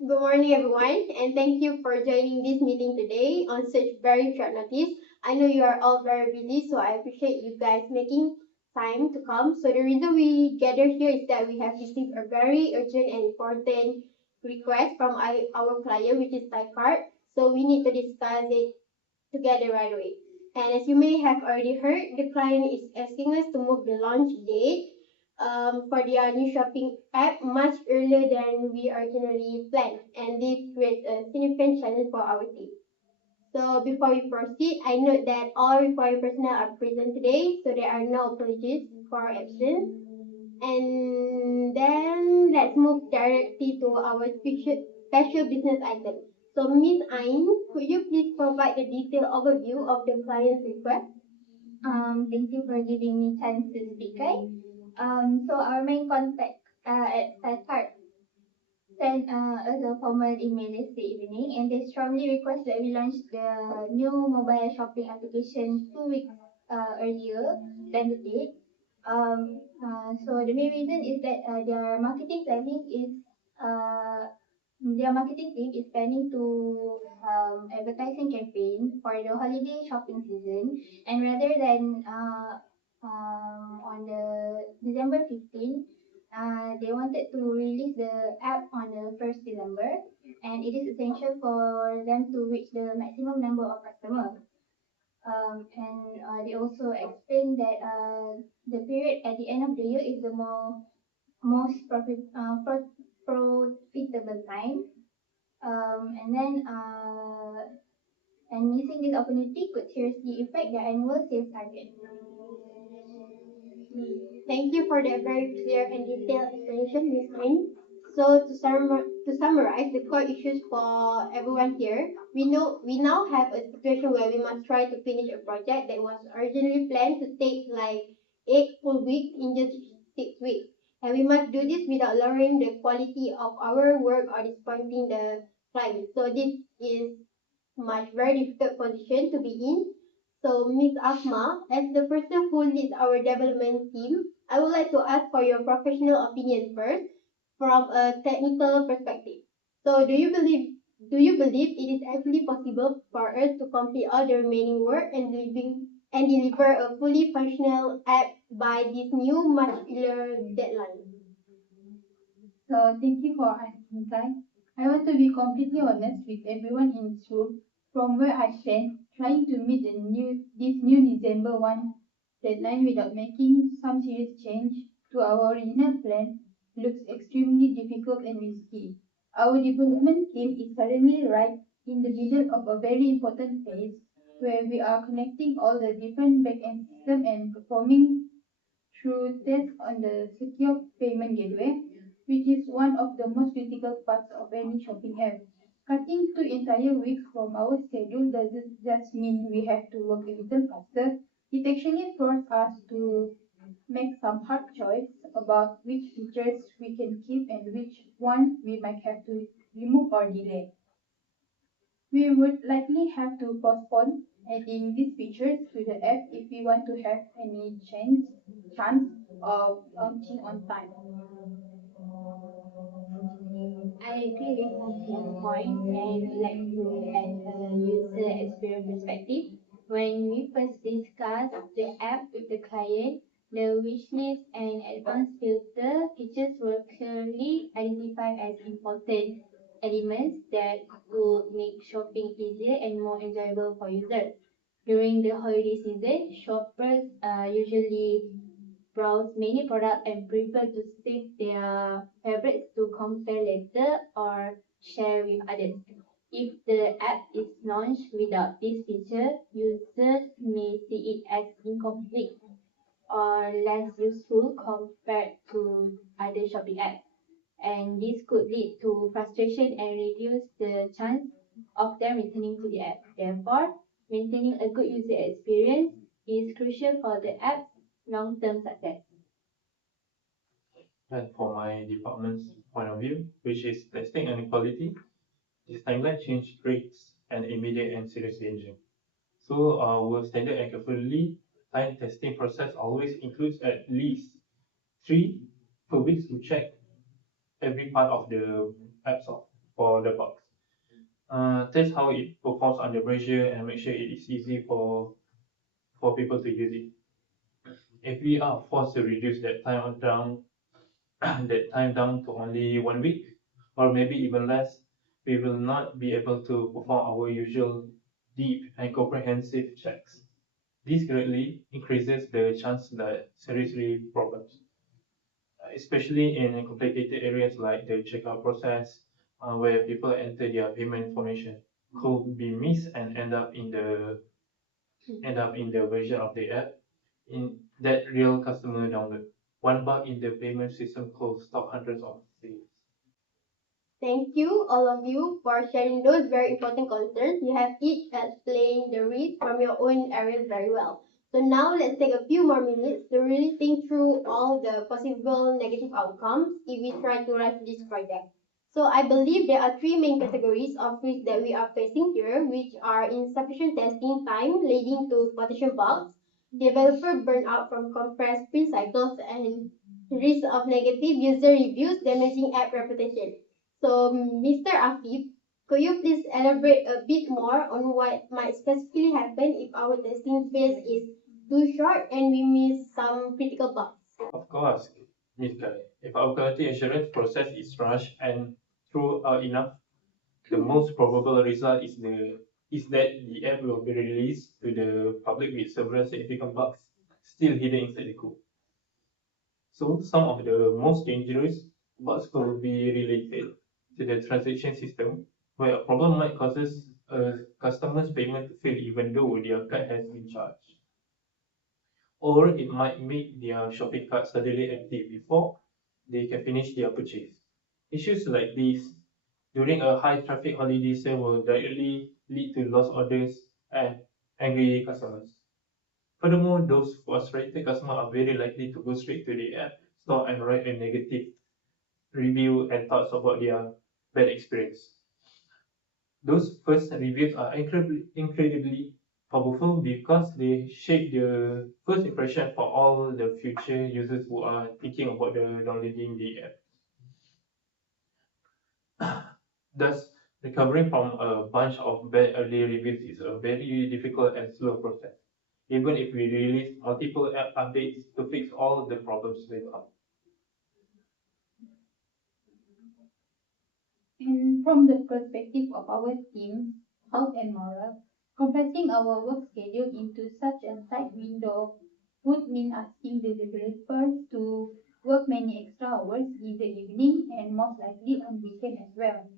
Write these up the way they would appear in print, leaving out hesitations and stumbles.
Good morning, everyone, and thank you for joining this meeting today on such very short notice. I know you are all very busy, so I appreciate you guys making time to come. So the reason we gather here is that we have received a very urgent and important request from our client, which is Tycart. So we need to discuss it together right away. And as you may have already heard, the client is asking us to move the launch date for their new shopping app much earlier than we originally planned. And this creates a significant challenge for our team. So before we proceed, I note that all required personnel are present today, so there are no apologies for absence. And then let's move directly to our special business item. So Ms. Ain, could you please provide the detailed overview of the client's request? Thank you for giving me chance to speak, right? So our main contact at Start sent us a formal email yesterday evening, and they strongly request that we launch the new mobile shopping application 2 weeks earlier than the date. So the main reason is that their marketing team is planning to advertising campaign for the holiday shopping season, and rather than on the December 15th, they wanted to release the app on the 1st December, and it is essential for them to reach the maximum number of customers. And they also explained that the period at the end of the year is the profitable time. And then and missing this opportunity could seriously affect their annual sales target. Thank you for that very clear and detailed explanation, Ms. Ain. So to summarize the core issues for everyone here, we now have a situation where we must try to finish a project that was originally planned to take like 8 full weeks in just 6 weeks. And we must do this without lowering the quality of our work or disappointing the client. So this is much very difficult position to be in. So Ms. Asma, as the person who leads our development team, I would like to ask for your professional opinion first from a technical perspective. So do you believe it is actually possible for us to complete all the remaining work and deliver a fully functional app by this new much earlier deadline? So thank you for asking, Kai. I want to be completely honest with everyone in this room. From where I stand, trying to meet this new December 1 deadline without making some serious change to our original plan looks extremely difficult and risky. Our development team is currently right in the middle of a very important phase where we are connecting all the different backend systems and performing through tests on the secure payment gateway, which is one of the most critical parts of any shopping app. Cutting 2 entire weeks from our schedule doesn't just mean we have to work a little faster. It actually forces us to make some hard choice about which features we can keep and which one we might have to remove or delay. We would likely have to postpone adding these features to the app if we want to have any chance of launching on time. I agree with your point and would like to add a user experience perspective. When we first discussed the app with the client, the wishlist and advanced filter features were clearly identified as important elements that would make shopping easier and more enjoyable for users. During the holiday season, shoppers usually browse many products and prefer to save their favorites to compare later or share with others. If the app is launched without this feature, users may see it as incomplete or less useful compared to other shopping apps. And this could lead to frustration and reduce the chance of them returning to the app. Therefore, maintaining a good user experience is crucial for the app's long-term success. And for my department's point of view, which is testing and quality, this timeline change rates an immediate and serious danger. So our standard and carefully timed testing process always includes at least 3 per week to check every part of the apps for for the box. Test how it performs under pressure and make sure it is easy for people to use it. If we are forced to reduce that time down, that time down to only 1 week, or maybe even less, we will not be able to perform our usual deep and comprehensive checks. This greatly increases the chance that seriously problems, especially in complicated areas like the checkout process, where people enter their payment information, could be missed and end up in the version of the app in that real customer download. One bug in the payment system could stop hundreds of sales. Thank you, all of you, for sharing those very important concerns. You have each explained the risk from your own areas very well. So now let's take a few more minutes to really think through all the possible negative outcomes if we try to rush this project. So I believe there are three main categories of risk that we are facing here, which are insufficient testing time leading to potential bugs, developer burnout from compressed print cycles, and risk of negative user reviews damaging app reputation. So, Mr. Afif, could you please elaborate a bit more on what might specifically happen if our testing phase is too short and we miss some critical bugs? Of course, Ms. Kai, if our quality assurance process is rushed and through enough, the most probable result is that the app will be released to the public with several significant bugs still hidden inside the code. So some of the most dangerous bugs could be related to the transaction system, where a problem might cause a customer's payment to fail even though their card has been charged. Or it might make their shopping cart suddenly empty before they can finish their purchase. Issues like this during a high traffic holiday sale will directly lead to lost orders and angry customers. Furthermore, those frustrated customers are very likely to go straight to the app store and write a negative review and thoughts about their bad experience. Those first reviews are incredibly powerful because they shape the first impression for all the future users who are thinking about downloading the app. Thus, recovering from a bunch of bad early reviews is a very difficult and slow process, even if we release multiple app updates to fix all the problems later on. And from the perspective of our team's health and morale, compressing our work schedule into such a tight window would mean asking the developers to work many extra hours in the evening and most likely on weekend as well.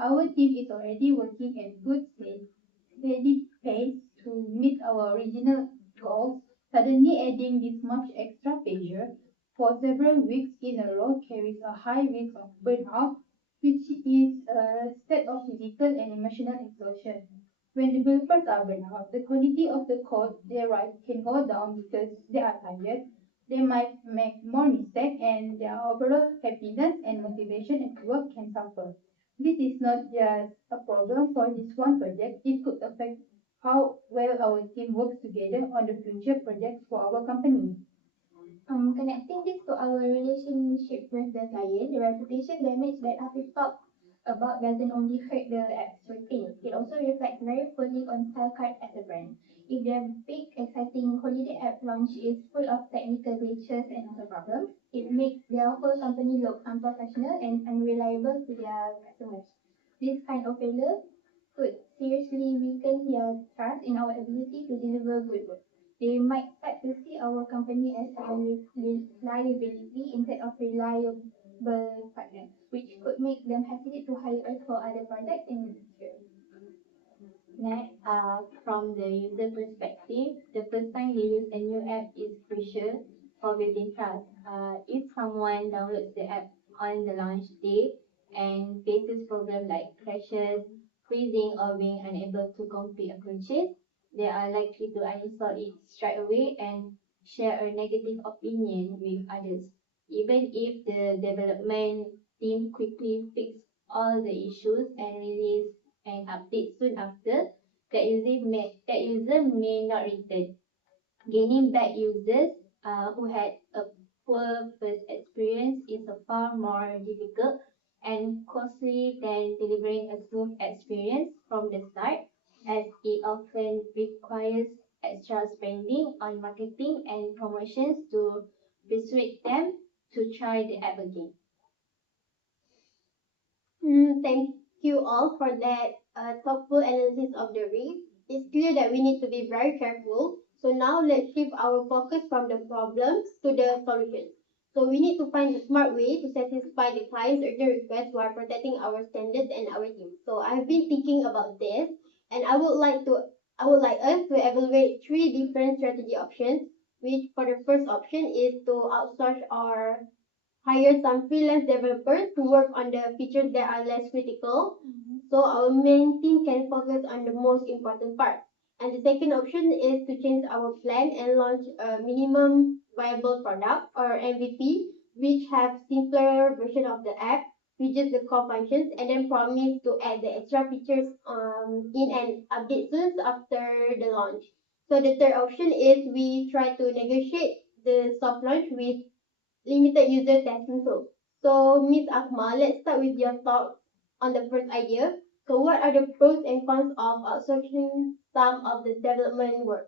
Our team is already working at good steady pace to meet our original goals. Suddenly adding this much extra pressure for several weeks in a row carries a high risk of burnout, which is a state of physical and emotional exhaustion. When developers are burned out, the quality of the code they write can go down because they are tired. They might make more mistakes, and their overall happiness and motivation at work can suffer. This is not just a problem for this one project, it could affect how well our team works together on the future projects for our company. Connecting this to our relationship with the client, the reputation damage that Afif talked about doesn't only hurt the app's rating, it also reflects very poorly on Stylecard as a brand. If their big, exciting holiday app launch is full of technical glitches and other problems, it makes their whole company look unprofessional and unreliable to their customers. This kind of failure could seriously weaken their trust in our ability to deliver good work. They might start to see our company as a liability instead of reliable partner, which could make them hesitate to hire us for other projects in the future. Next, from the user perspective, the first time they use a new app is crucial for building trust. If someone downloads the app on the launch day and faces problems like crashes, freezing, or being unable to complete a purchase, they are likely to uninstall it straight away and share a negative opinion with others. Even if the development team quickly fix all the issues and release an update soon after, that user may not return. Gaining back users who had a poor first experience is a far more difficult and costly than delivering a smooth experience from the start, as it often requires extra spending on marketing and promotions to persuade them to try the app again. Thank you all for that thoughtful analysis of the risk. It's clear that we need to be very careful. So now let's shift our focus from the problems to the solutions. So we need to find a smart way to satisfy the client's urgent requests while protecting our standards and our team. So I've been thinking about this, and I would like us to evaluate three different strategy options. Which for the first option is to outsource or hire some freelance developers to work on the features that are less critical. So our main team can focus on the most important part. And the second option is to change our plan and launch a minimum viable product or MVP, which have simpler version of the app, which is the core functions, and then promise to add the extra features in and update soon after the launch. So the third option is we try to negotiate the soft launch with limited user testing tool. So, Miss Akmal, let's start with your thoughts on the first idea. So, what are the pros and cons of outsourcing some of the development work?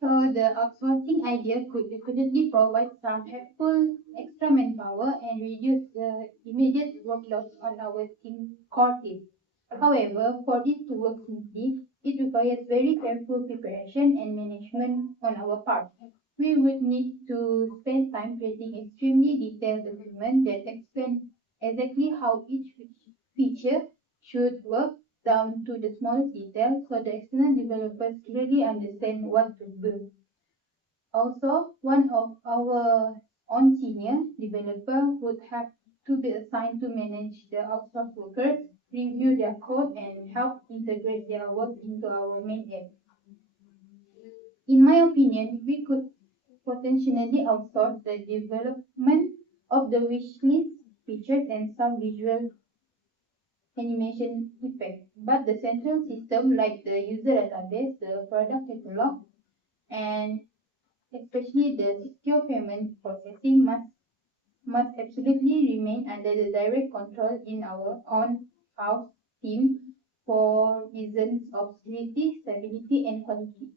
So the outsourcing idea could definitely provide some helpful extra manpower and reduce the immediate workload on our core team. However, for this to work smoothly, it requires very careful preparation and management on our part. We would need to spend time creating extremely detailed document that explain exactly how each feature should work down to the smallest detail so the external developers clearly understand what to build. Also, one of our own senior developer would have to be assigned to manage the outsourced workers, review their code, and help integrate their work into our main app. In my opinion, we could potentially outsource the development of the wishlist features and some visual animation effects. But the central system like the user database, the product catalog, and especially the secure payment processing must absolutely remain under the direct control in our own house team for reasons of security, stability, and quality.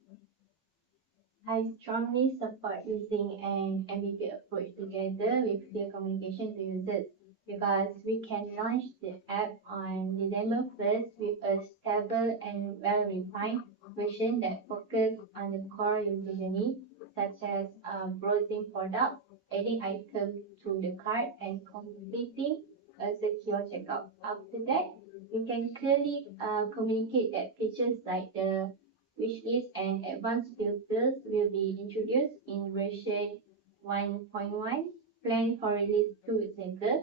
I strongly support using an MVP approach together with clear communication to users because we can launch the app on December 1st with a stable and well-refined version that focuses on the core user journey, such as browsing products, adding items to the cart, and completing a secure checkout. After that, we can clearly communicate that features like the wishlist and advanced filters will be introduced in version 1.1, planned for release 2 weeks later.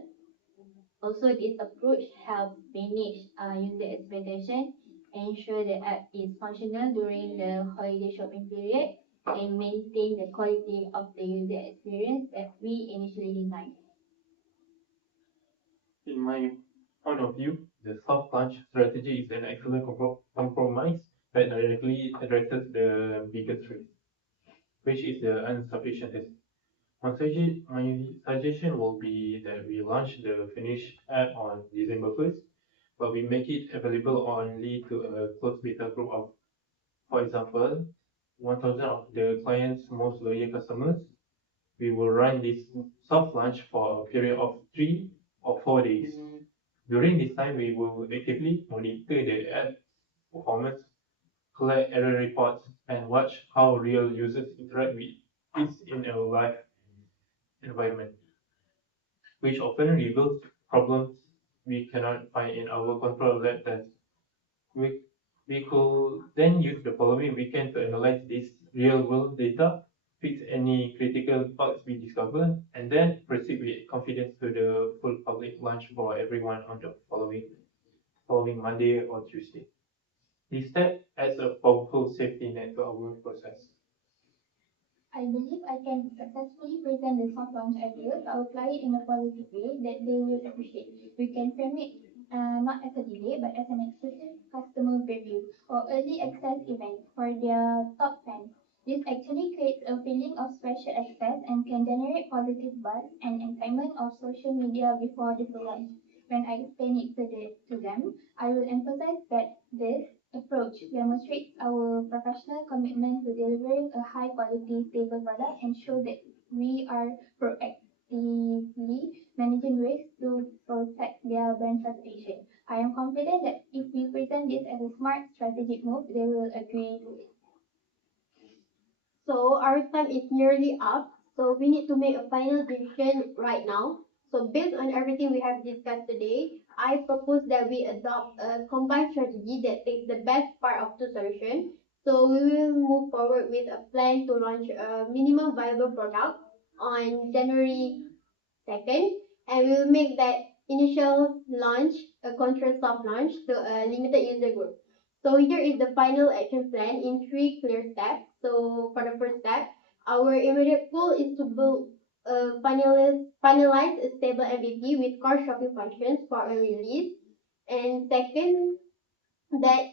Also, this approach helps manage user expectation, ensure the app is functional during the holiday shopping period, and maintain the quality of the user experience that we initially designed. In my point of view, the soft launch strategy is an excellent compromise that directly addresses the biggest risk, which is the insufficient testing. My suggestion will be that we launch the finished app on December 1st, but we make it available only to a close beta group of, for example, 1,000 of the client's most loyal customers. We will run this soft launch for a period of 3 or 4 days. During this time, we will actively monitor the app performance, collect error reports, and watch how real users interact with it in a live environment, which often reveals problems we cannot find in our control lab tests. We, we could then use the following weekend to analyze this real world data, fix any critical bugs we discover, and then proceed with confidence to the full public launch for everyone on the following Monday or Tuesday. This step adds a powerful safety net to our process. I believe I can successfully present the soft launch idea to our client in a positive way that they will appreciate. We can frame it not as a delay but as an exclusive customer preview or early access event for their top fans. This actually creates a feeling of special special access and can generate positive buzz and excitement of social media before the full launch. When I explain it to them, I will emphasize that this approach demonstrates our professional commitment to delivering a high quality, stable product and show that we are proactively managing risks to protect their brand reputation. I am confident that if we present this as a smart strategic move, they will agree to it. So our time is nearly up. So we need to make a final decision right now. So based on everything we have discussed today, I propose that we adopt a combined strategy that takes the best part of two solutions. So we will move forward with a plan to launch a minimum viable product on January 2nd, and we will make that initial launch a controlled soft launch to a limited user group. So here is the final action plan in three clear steps. So for the first step, our immediate goal is to build finalize a stable MVP with core shopping functions for a release. And second, that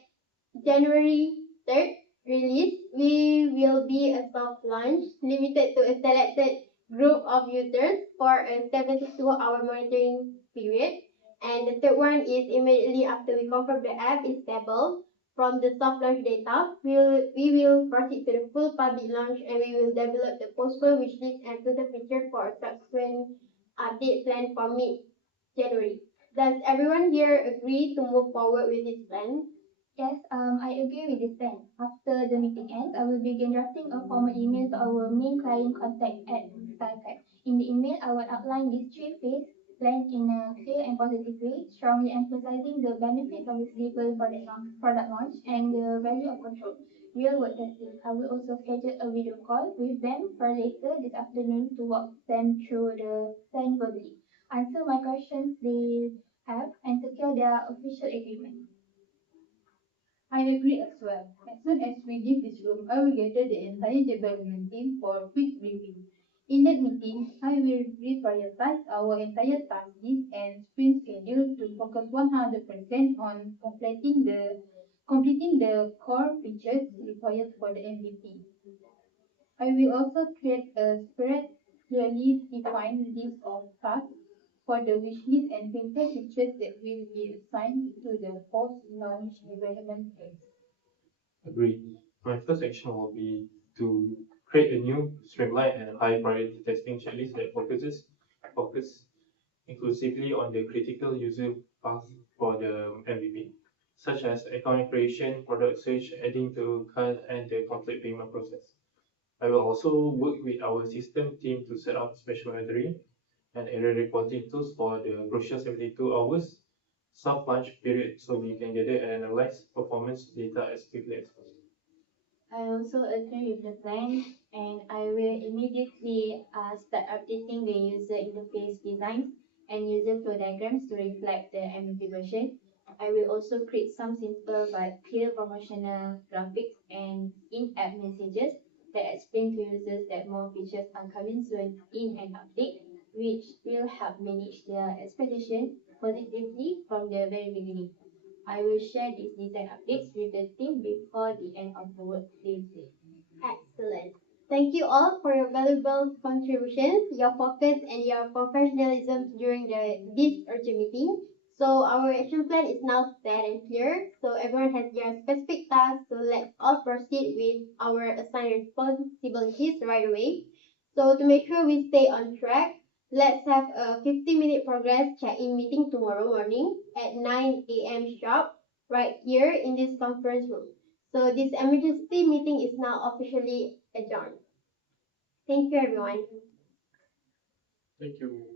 January 3rd release, we will be a soft launch limited to a selected group of users for a 72-hour monitoring period. And the third one is immediately after we confirm the app is stable from the soft launch data, we will proceed to the full public launch and we will develop the post-call wishlist and filter feature for a subsequent update plan for mid-January. Does everyone here agree to move forward with this plan? Yes, I agree with this plan. After the meeting ends, I will begin drafting a formal email to our main client contact at StarCat. In the email, I will outline this three-phase plan in a clear and positive way, strongly emphasizing the benefits of a stable product launch and the value of control. Real-world testing. I will also schedule a video call with them for later this afternoon to walk them through the plan verbally, answer my questions they have, and secure their official agreement. I agree as well. As soon as we leave this room, I will gather the entire development team for a quick review. In that meeting, I will reprioritize our entire task list and sprint schedule to focus 100% on completing the core features required for the MVP. I will also create a separate, clearly defined list of tasks for the wishlist and filter features that will be assigned to the post-launch development phase. Agreed. My first action will be to create a new streamlined and high priority testing checklist that focus exclusively on the critical user path for the MVP, such as account creation, product search, adding to cart, and the complete payment process. I will also work with our system team to set up special monitoring and error reporting tools for the crucial 72 hours soft launch period so we can gather and analyze performance data as quickly as possible. I also agree with the plan, and I will immediately start updating the user interface designs and user flow diagrams to reflect the MVP version. I will also create some simple but clear promotional graphics and in-app messages that explain to users that more features are coming soon in an update, which will help manage their expectation positively from the very beginning. I will share these design updates with the team before the end of the workday today. Excellent. Thank you all for your valuable contributions, your focus, and your professionalism during this urgent meeting. So our action plan is now set and clear. So everyone has their specific tasks. So let's all proceed with our assigned responsibilities right away. So to make sure we stay on track, let's have a 50-minute progress check-in meeting tomorrow morning at 9 a.m. sharp right here in this conference room. So this emergency meeting is now officially adjourned. Thank you, everyone. Thank you.